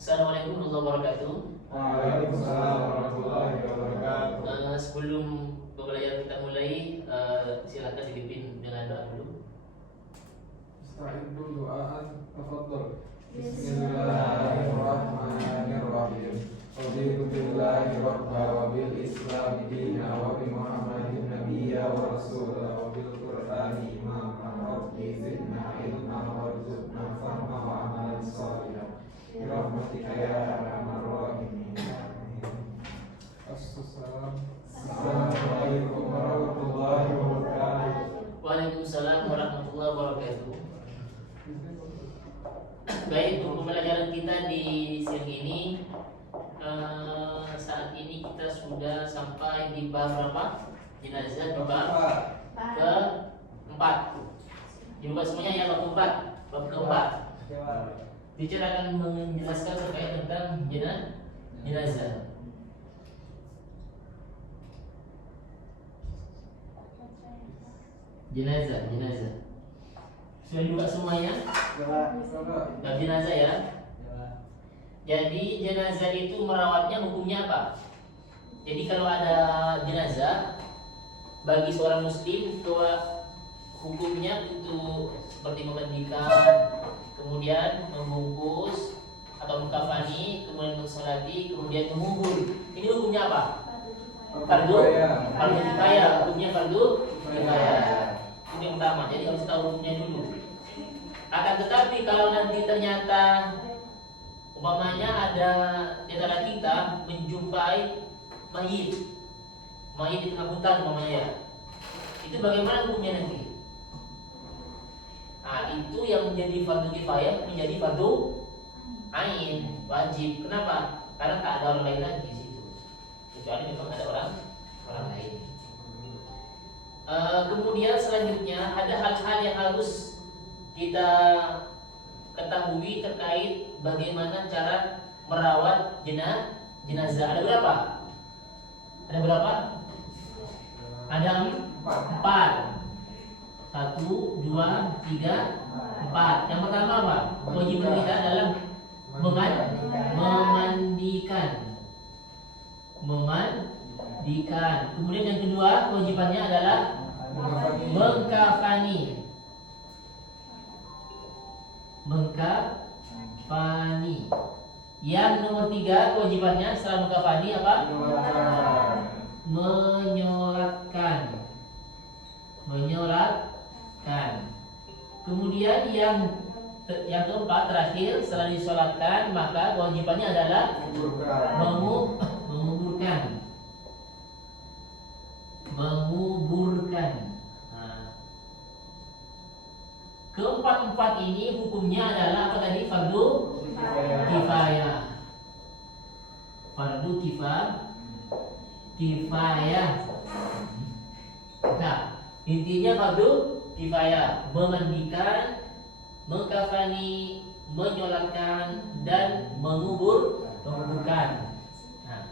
Assalamualaikum warahmatullahi wabarakatuh. Waalaikumsalam warahmatullahi wabarakatuh. Sebelum pembelajaran kita mulai, silakan dipimpin dengan doa dulu. Ista'iddu du'aan tafadhal. Bismillahirrahmanirrahim. Raditu billahi rabba wa bil islam dina wa bi Muhammadin nabiyya wa rasula wa bil qur'ani imama. Rabbi zidna ilma warzuqna fahma wa amalan shalihan. Bi rahmatika ya arhamar rahimin. Assalamualaikum warahmatullahi wabarakatuh. Waalaikumsalam warahmatullahi wabarakatuh. Baik, untuk pembelajaran kita di siang ini, saat ini kita sudah sampai di bab berapa? Jenazah di bab keempat. Dibuka semuanya ya, bab keempat. Bab keempat. Teacher akan menjelaskan terkait tentang jenazah. Jenazah. Sudah dibuka semuanya? Bab jenazah ya. Jadi jenazah itu merawatnya hukumnya apa? Jadi kalau ada jenazah bagi seorang muslim, hukumnya itu seperti memandikan, kemudian membungkus atau mengkafani, kemudian mensolati, kemudian mengubur. Ini hukumnya apa? Fardu kifayah. Hukumnya fardu kifayah. Ini yang pertama. Jadi harus tahu hukumnya dulu. Akan tetapi kalau nanti ternyata umpamanya ada di antara kita menjumpai mayit di tengah hutan umpamanya ya, itu bagaimana hukumnya nanti? Nah, itu yang menjadi fardu kifayah menjadi fardu ain, wajib. Kenapa? Karena tak ada orang lain lagi di situ, kecuali memang ada orang lain. Kemudian selanjutnya ada hal-hal yang harus kita ketahui terkait bagaimana cara merawat jenazah. Ada berapa? Ada 4. 1, 2, 3, 4. Yang pertama apa? Kewajiban kita adalah memandikan. Kemudian yang kedua kewajibannya adalah mengkafani. Yang nomor 3 kewajibannya setelah mengkafani apa? Menyolatkan. Kemudian yang keempat terakhir, setelah disolatkan maka kewajibannya adalah menguburkan. Keempat ini hukumnya adalah apa tadi? Fardu kifayah. Nah, intinya fardu kifayah: memandikan, mengkafani, menyolatkan, dan menguburkan. Nah,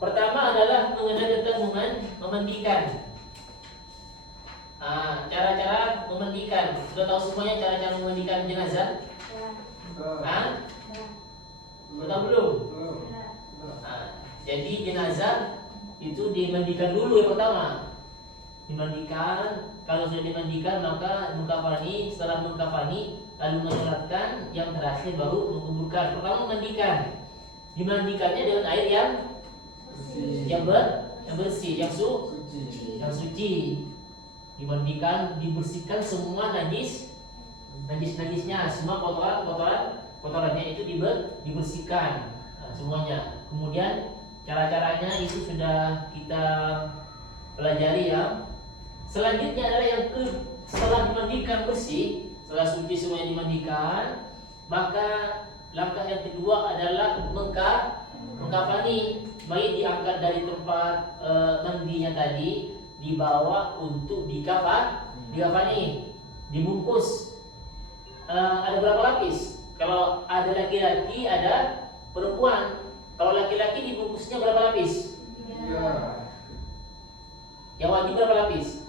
pertama adalah mengenai tentang memandikan. Cara-cara memandikan. Sudah tahu semuanya cara-cara memandikan jenazah? Sudah tahu belum? Jadi jenazah itu dimandikan dulu yang pertama. Dimandikan. Kalau sudah dimandikan maka mengkafani. Setelah mengkafani lalu menyolatkan, yang terakhir baru menguburkan. Pertama memandikan. Dimandikannya dengan air yang bersih, yang suci. Dimandikan, dibersihkan semua najisnya, semua kotorannya itu dibersihkan semuanya. Kemudian cara-caranya itu sudah kita pelajari ya. Selanjutnya adalah setelah dimandikan bersih, setelah suci semuanya dimandikan, maka langkah yang kedua adalah mengkafani. Baik diangkat dari tempat mandinya tadi, dibawa untuk dikafani, dibungkus. Ada berapa lapis? Kalau ada laki-laki, ada perempuan. Kalau laki-laki dibungkusnya berapa lapis? 3. Yang wajib berapa lapis?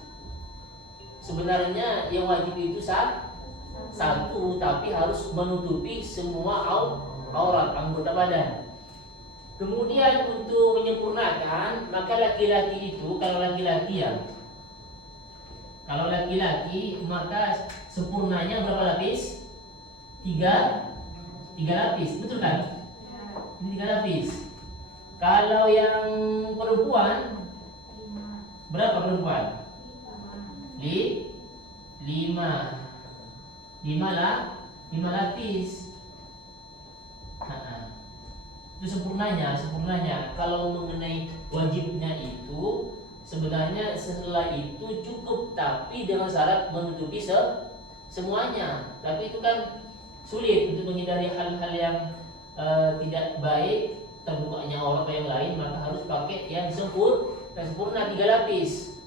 Sebenarnya yang wajib itu satu, tapi harus menutupi semua aurat, anggota badan. Kemudian untuk menyempurnakan, maka laki-laki itu kalau laki-laki ya, kalau laki-laki maka sempurnanya berapa lapis? Tiga lapis, betul kan? Ini 3 lapis. Kalau yang perempuan berapa perempuan? 5 lapis. Itu sempurnanya. Kalau mengenai wajibnya itu sebenarnya setelah itu cukup, tapi dengan syarat menutupi semuanya. Tapi itu kan sulit untuk menghindari hal-hal yang tidak baik, terbukanya aurat atau yang lain, maka harus pakai yang sempurna 3 lapis.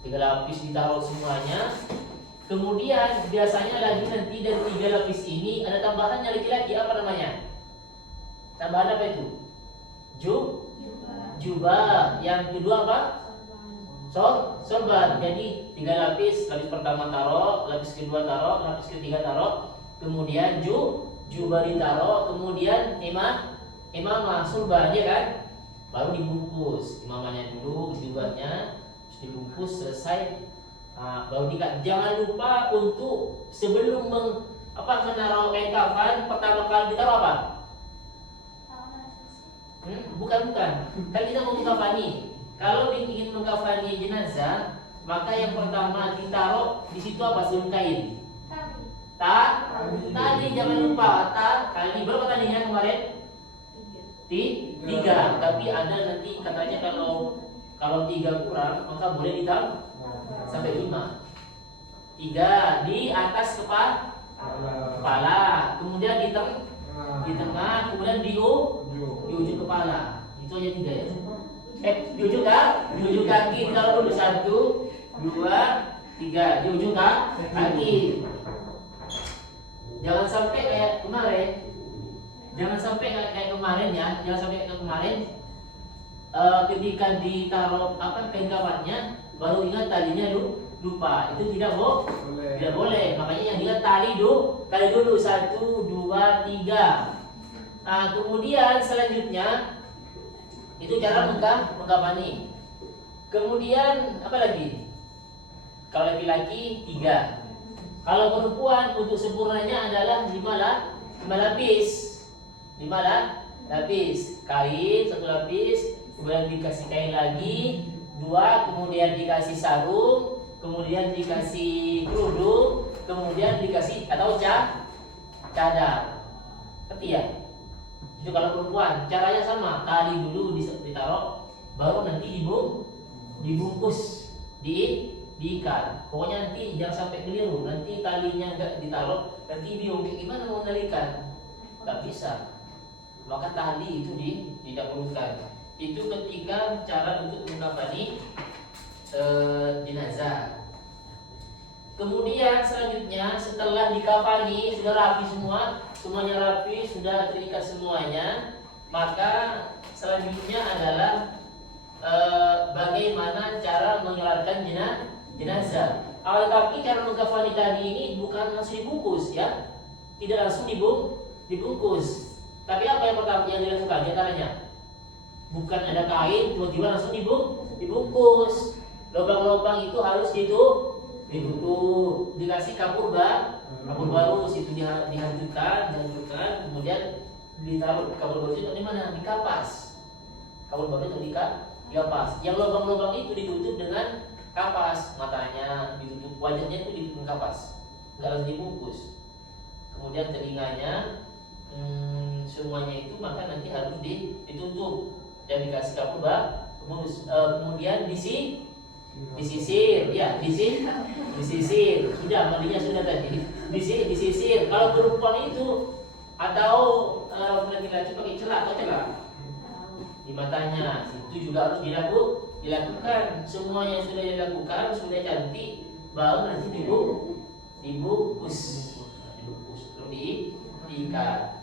3 lapis ditaruh semuanya. Kemudian biasanya lagi nanti dari 3 lapis ini ada tambahannya laki-laki, apa namanya? Tambahan apa itu? Jubah. Yang kedua apa? Sorban. Jadi 3 lapis pertama taruh, lapis kedua taruh, lapis ketiga taruh, kemudian jubah ditaruh, kemudian imamah sorban, ya kan? Baru dibungkus imamahnya dulu, jubahnya dibungkus, selesai. Baru dikat. Jangan lupa untuk sebelum menaruh kain kafan, pertama kali ditaruh apa? Bukan. Kan kita mau mengkafani. Kalau ingin mengkafani jenazah, maka yang pertama ditaruh di situ apa? Sebelum kain. Tali, jangan lupa. Tali berapa talinya kemarin? 3. Tapi ada nanti katanya kalau 3 kurang, maka boleh ditambah sampai 5. 3 di atas kepala, kemudian di tengah, kemudian di ujung kepala. Itu aja 3 ya. Di ujung kaki kalau dulu 1, 2, 3 di ujung kaki. Jangan sampai kayak kemarin. Jangan sampai kayak kemarin ketika ditaruh kain kafannya baru ingat talinya lupa. Itu tidak boleh. Makanya yang ingat tali dulu 1, 2, 3. Kemudian selanjutnya itu cara mengkafani. Kemudian apa lagi? Kalau laki-laki 3. Kalau perempuan untuk sempurnanya adalah 5 lapis. 5 lapis. Kain 1 lapis, kemudian dikasih kain lagi 2, kemudian dikasih sarung, kemudian dikasih kerudung, kemudian dikasih atau cadar. Ngerti ya? Itu kalau perempuan, caranya sama, tali dulu ditaruh, baru nanti dibungkus, diikat. Pokoknya nanti jangan sampai keliru, nanti talinya enggak ditaruh, nanti bingung gimana mau menalikan, nggak bisa. Maka tali itu didahulukan. Itu ketika cara untuk mengkafani jenazah. Kemudian selanjutnya setelah dikafani sudah rapi semuanya rapi, sudah terikat semuanya, maka selanjutnya adalah bagaimana cara menyolatkan jenazah. Tapi cara mengkafani tadi ini bukan langsung dibungkus ya, tidak langsung dibungkus. Tapi apa yang pertama yang dilakukan caranya? Bukan ada kain tiba-tiba langsung dibungkus. Lubang-lubang itu harus ditutup, dikasih kapur baru, situ dihancurkan, kemudian ditaruh kapur baru itu di mana? Di kapas. Kapur baru itu di kapas. Yang lubang-lubang itu ditutup dengan kapas, matanya ditutup, wajahnya itu ditutup dengan kapas, nggak harus dibungkus. Kemudian telinganya, semuanya itu maka nanti harus ditutup dan dikasih kapur baru. Kemudian disisir, sudah mandinya sudah tadi, disisir. Kalau perempuan itu atau laki-laki pakai celak atau celak di matanya, itu juga harus dilakukan. Semua yang sudah dilakukan sudah cantik, baru nanti dibungkus, terus diikat.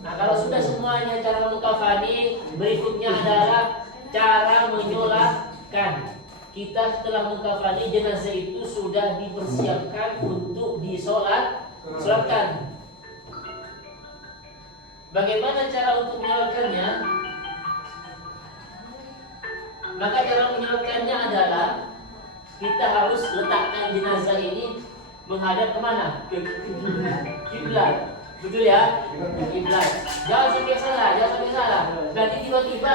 Nah, kalau sudah semuanya cara mengkafani, berikutnya adalah cara menyolatkan. Kita setelah mengkafani jenazah itu sudah dipersiapkan untuk disolatkan. Bagaimana cara untuk menyolatkannya? Maka cara menyolatkannya adalah kita harus letakkan jenazah ini menghadap kemana? Ke kiblat. Betul ya? Kiblat. Jangan sampai salah. Nanti tiba-tiba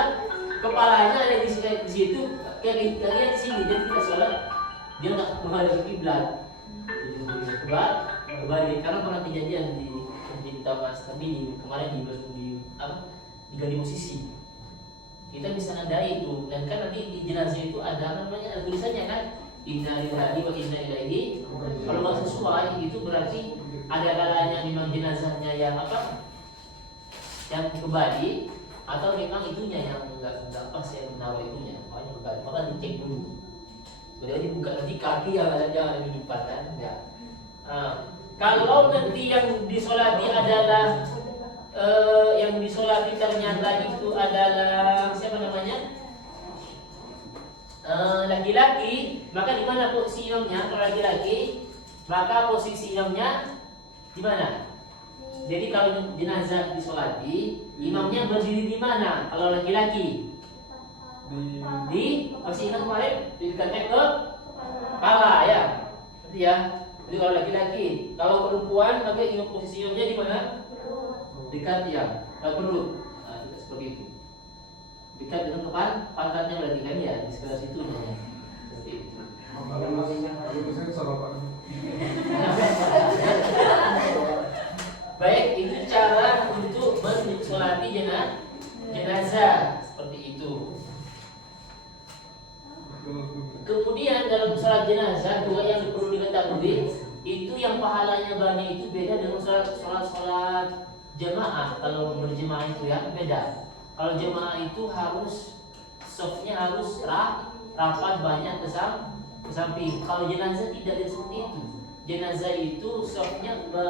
kepalanya ada di situ, kalian di sini, jadi kita sholat dia nggak menghadap kiblat. Kebalik, karena pernah kejadian di Tamas, tapi kemarin di Gali Musisi. Kita bisa nandai itu, dan kan nanti di jenazah itu ada tulisannya kan, inna lillahi wa inna ilaihi. Kalau nggak sesuai itu berarti ada kalanya memang jenazahnya yang yang kembali, atau memang itunya yang nggak pas yang menaruh itunya, makanya kembali. Maka dicek dulu. Kemudian dibuka nanti kaki yang ada jangan di depan kan, ya. Kalau nanti yang disolati adalah yang disolati ternyata itu adalah siapa namanya, laki-laki, maka di mana posisi imamnya? Kalau laki-laki, maka posisi imamnya di mana? Jadi kalau jenazah disolati, imamnya berdiri di mana? Kalau laki-laki di masih ingat kemarin didekatkan ke kepala ya, berarti ya. Jadi kalau laki-laki, kalau perempuan maka imam posisi imamnya di mana? Dekat ya, perut. Nah, seperti itu. Dekat dengan pantatnya berarti kan ya, di sebelah situ namanya. Seperti itu. Baik, itu cara untuk mensolati jenazah seperti itu. Kemudian dalam sholat jenazah juga yang perlu diketahui itu yang pahalanya banyak itu beda dengan sholat jemaah. Kalau berjemaah itu ya beda. Kalau jemaah itu harus softnya harus rapat banyak ke samping. Kalau jenazah tidak seperti itu. Jenazah itu softnya ke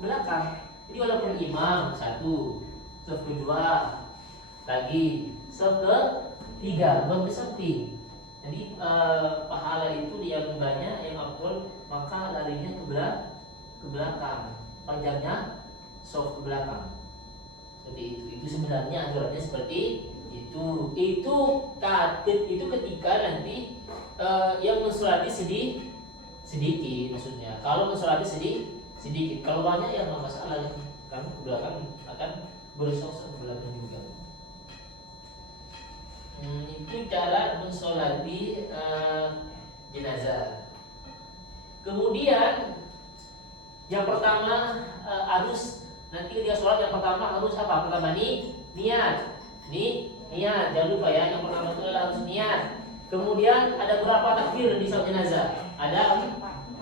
belakang. Jadi walaupun imam satu, soft kedua lagi, soft ketiga, bukan ke samping. Jadi pahala itu dia banyak yang afdol, maka larinya ke belakang. Panjangnya soft ke belakang. Seperti itu. Itu sebenarnya aturannya seperti itu. Itu ketika nanti yang mensolati sedikit maksudnya. Kalau mensolati sedikit, kalau banyak ya nggak masalah, kan ke belakang akan bersosok ke belakang juga. Itu cara mensolati jenazah. Kemudian yang pertama harus nanti ketika sholat yang pertama harus apa? Pertama niat. Niat. Jangan lupa ya, yang pertama itu adalah harus niat. Kemudian ada berapa takbir di sholat jenazah? Ada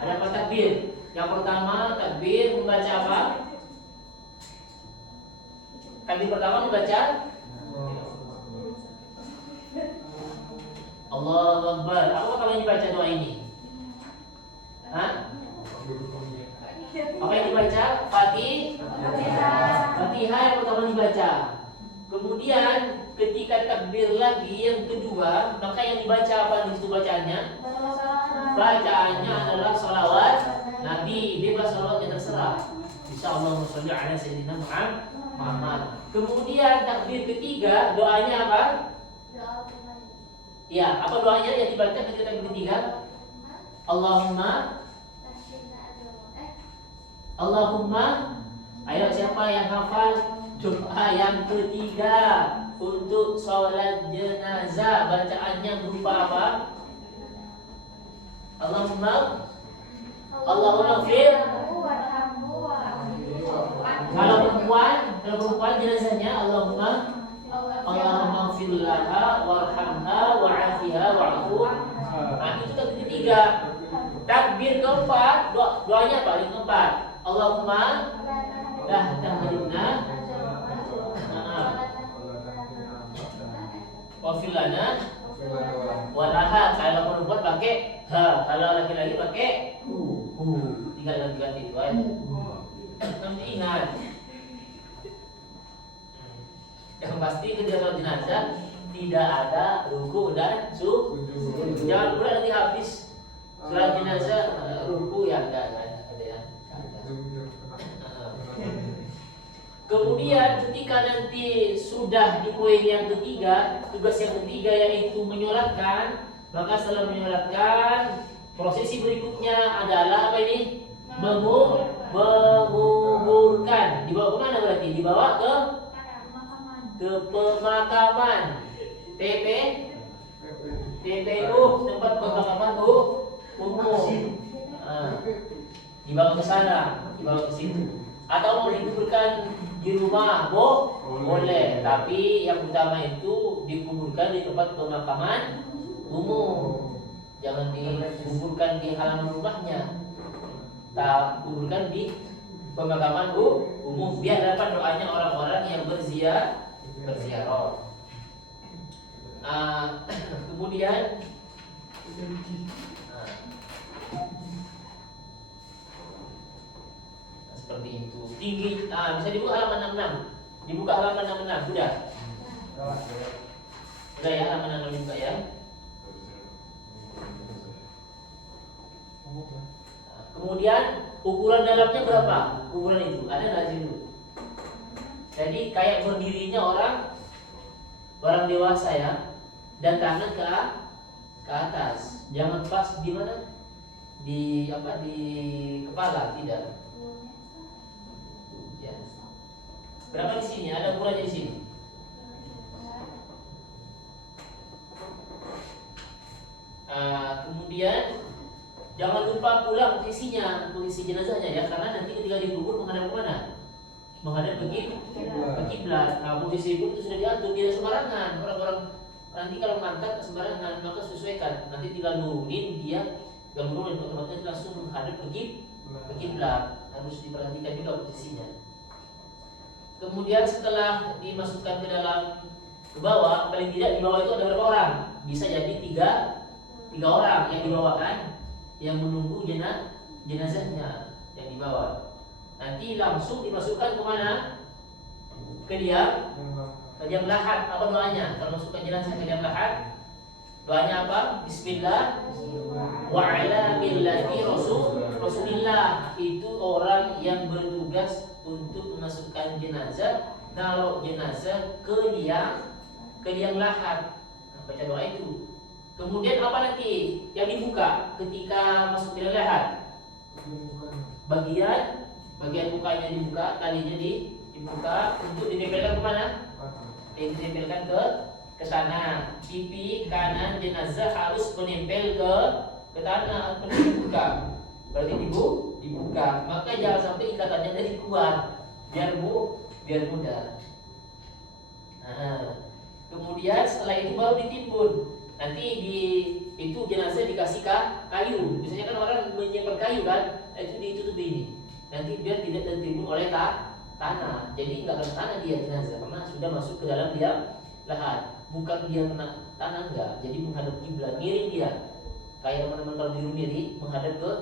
4 takbir. Yang pertama takbir membaca apa? Takbir pertama membaca Allahu Akbar. Apa kalau dibaca doa ini? Hah? Apa yang dibaca? Fatihah yang pertama dibaca. Kemudian ketika takbir lagi yang kedua, maka yang dibaca apa di situ bacaannya? Bacaannya adalah salawat Nabi, bebas salawatnya terserah. Insyaallah sholli ala sayyidina Muhammad. Kemudian takbir ketiga, doanya apa? Ya, apa doanya yang dibaca ketika takbir ketiga? Allahumma, ayo siapa yang hafal doa yang ketiga untuk sholat jenazah? Bacaannya berupa apa? Allahumma fir. Kalau perempuan jenazahnya Allahumma fir laha warhamha wa'afiha wa'fu. Nah, itu takbir ketiga. Takbir keempat, doanya apa? Yang keempat, Allahumma la tahrimna wa fil lana walaha. Kalau perempuan pakai ha, kalau laki-laki pakai tinggal ganti itu aja. Nanti ingat. Yang pasti ketika sholat jenazah tidak ada ruku dan sujud. Jangan pula nanti habis sholat jenazah ruku ya ada ya. Kemudian ketika nanti sudah di poin yang ketiga, tugas yang ketiga yaitu menyolatkan, maka setelah menyolatkan, prosesi berikutnya adalah apa ini? Menguburkan. Dibawa kemana berarti? Dibawa ke pemakaman. TPU, tempat pemakaman umum. Dibawa ke sana, dibawa ke situ. Atau mau dikuburkan di rumah, boleh. Tapi yang utama itu dikuburkan di tempat pemakaman umum. Jangan dikuburkan di halaman rumahnya. Tak kuburkan di pemakaman umum biar dapat doanya orang-orang yang berziarah. Kemudian seperti itu. Tinggi, bisa dibuka halaman 66. Dibuka halaman 66, sudah. Sudah ya, halaman 66 dibuka ya. Kemudian ukuran dalamnya berapa? Ukuran itu ada nggak sih dulu? Jadi kayak berdirinya orang dewasa ya, dan tangan ke atas. Jangan pas di mana? Di kepala, tidak. Ya. Berapa di sini? Ada ukurannya di sini. Kemudian jangan lupa pula posisi jenazahnya ya, karena nanti ketika dikubur menghadap ke mana? Menghadap ke kiblat. Posisi itu sudah diatur, tidak sembarangan. Orang-orang nanti kalau mantap sembarangan, maka sesuaikan. Nanti tinggal nurunin dia, nurunin otomatis langsung menghadap ke kiblat. Harus diperhatikan juga posisinya. Kemudian setelah dimasukkan ke bawah, paling tidak di bawah itu ada berapa orang? Bisa jadi tiga orang yang dibawakan, yang menunggu jenazahnya yang dibawa. Nanti langsung dimasukkan ke mana? Ke liang lahat. Apa doanya? Kalau masukkan jenazah ke liang lahat, doanya apa? Bismillah wa ala millati Rasulillah. Itu orang yang bertugas untuk memasukkan jenazah, naruh jenazah ke liang lahat. Baca doa itu. Kemudian apa nanti yang dibuka ketika masuk ke liang lahat? Bagian mukanya dibuka, talinya dibuka untuk ditempelkan ke mana? Ditempelkan ke tanah. Pipi kanan jenazah harus menempel ke tanah atau dibuka. Berarti dibuka. Maka jangan sampai ikatannya dari keluar, biar mudah. Kemudian setelah itu baru ditimbun. Nanti itu jenazah dikasih kayu. Biasanya kan orang menyimpan kayu kan, itu ditutup ini. Nanti biar tidak tertimbun oleh tanah. Jadi nggak kena tanah dia jenazah, karena sudah masuk ke dalam liang lahat. Bukan dia kena tanah, enggak. Jadi menghadap kiblat, miring dia. Kayak teman-teman kalau di miring menghadap ke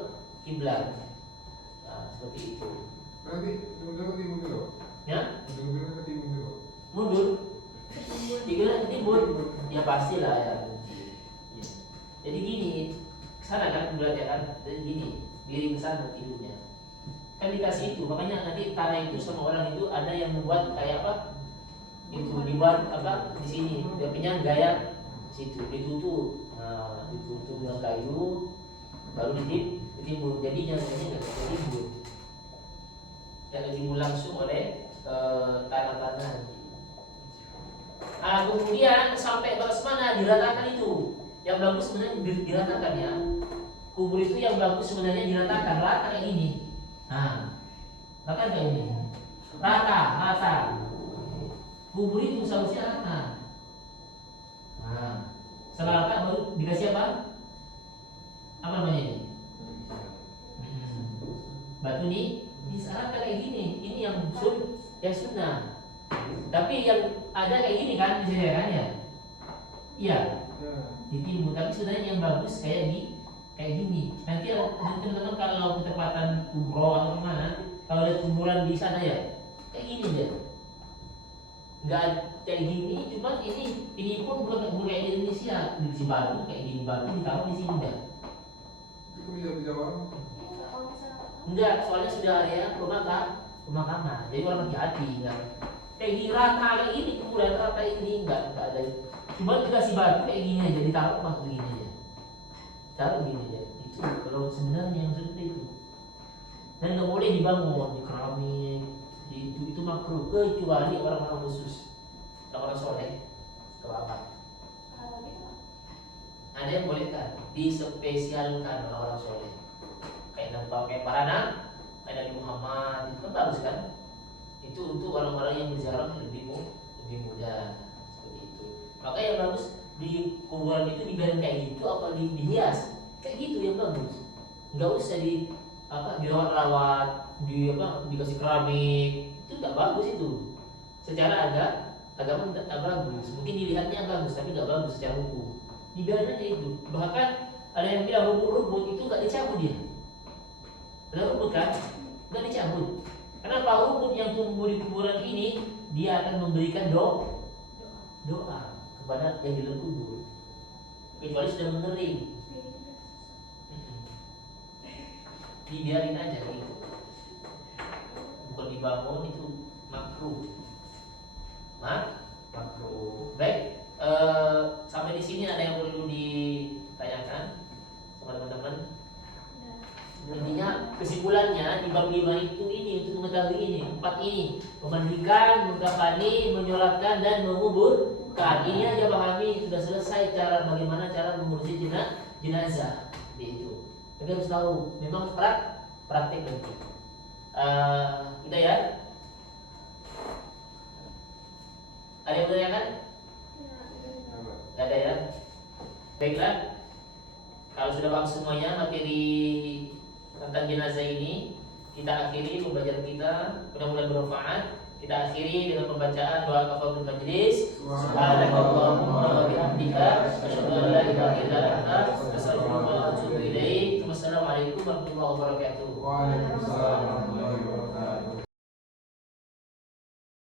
kiblat. Seperti itu. Nanti timbun dulu. Ya? Timbun dulu. Mundur. Tiga timbun. Ya pastilah ya. Jadi gini, kesana kan kiblat ya kan. Jadi gini, miring ke sana tidurnya. Kan dikasih itu, makanya nanti tanah itu sama orang itu ada yang membuat kayak apa? Itu dibuat apa? Di sini dia penyangga ya. Situ ditutup. Ditutup dengan kayu, baru ditimbun. Jadi jenazahnya nggak bisa ditimbun. Dan ditimbun langsung oleh tanah-tanah. Kemudian sampai batas mana diratakan itu? Yang bagus sebenarnya diratakan ya. Kubur itu yang bagus sebenarnya diratakan, rata kayak ini. Rata kayak ini. Rata. Kubur itu seharusnya rata. Setelah rata baru dikasih apa? Apa namanya ini? Batu ini rata kayak gini. Ini yang sunnah. Tapi yang ada kayak gini kan di sini kan ya? Iya. Ditimbun. Tapi sebenarnya yang bagus kayak gini. Nanti teman-teman kalau ketepatan umroh atau kemana, kalau ada kuburan di sana ya kayak gini deh. Nggak kayak gini, cuma ini pun bukan kubur kayak di Indonesia. Di batu kayak gini, batu ditaruh di sini dah. Itu bisa dijawab? Enggak, soalnya sudah area rumah pemakaman. Jadi orang hati-hati enggak. Kayak rata kayak ini kuburan rata ini enggak ada. Cuma dikasih batu kayak gini aja ditaruh pas begini aja. Taruh gini aja. Itu kalau sebenarnya yang seperti itu. Dan nggak boleh dibangun di keramik, itu makruh kecuali orang-orang khusus, orang-orang soleh, kelabat. Ada yang boleh kan? Dispesialkan orang-orang soleh. Kayak para anak, kayak Nabi Muhammad itu kan bagus kan? Itu untuk orang-orang yang berjarak lebih mudah seperti itu. Maka yang bagus di kuburan itu dibiarkan kayak gitu apa dihias kayak gitu yang bagus. Nggak usah dirawat-rawat, dikasih keramik, itu nggak bagus itu. Secara agama tak bagus. Mungkin dilihatnya bagus tapi nggak bagus secara hukum. Dibiarkan aja itu. Bahkan ada yang bilang rumput itu nggak dicabut dia. Ada rumput kan? Nggak dicabut. Kenapa rumput yang tumbuh di kuburan ini dia akan memberikan doa kepada yang di dalam kubur. Kecuali sudah mengering. Dibiarin aja gitu. Bukan dibangun itu makruh. Makruh. Baik, sampai di sini ada yang perlu ditanyakan sama teman-teman. Intinya kesimpulannya di bab 5 itu ini untuk mengetahui ini 4 ini memandikan, mengkafani, menyolatkan dan menguburkan. Ini aja pahami sudah selesai bagaimana cara mengurusi jenazah itu. Tapi harus tahu, memang praktik nanti. Udah ya? Ada yang bertanya kan? Tidak ada ya? Baiklah. Kalau sudah paham semuanya materi tentang jenazah ini, kita akhiri pembelajaran kita. Mudah-mudahan bermanfaat. Kita akhiri dengan pembacaan doa kafaratul majlis. Subhanakallahumma wa bihamdika asyhadu an la ilaha illa anta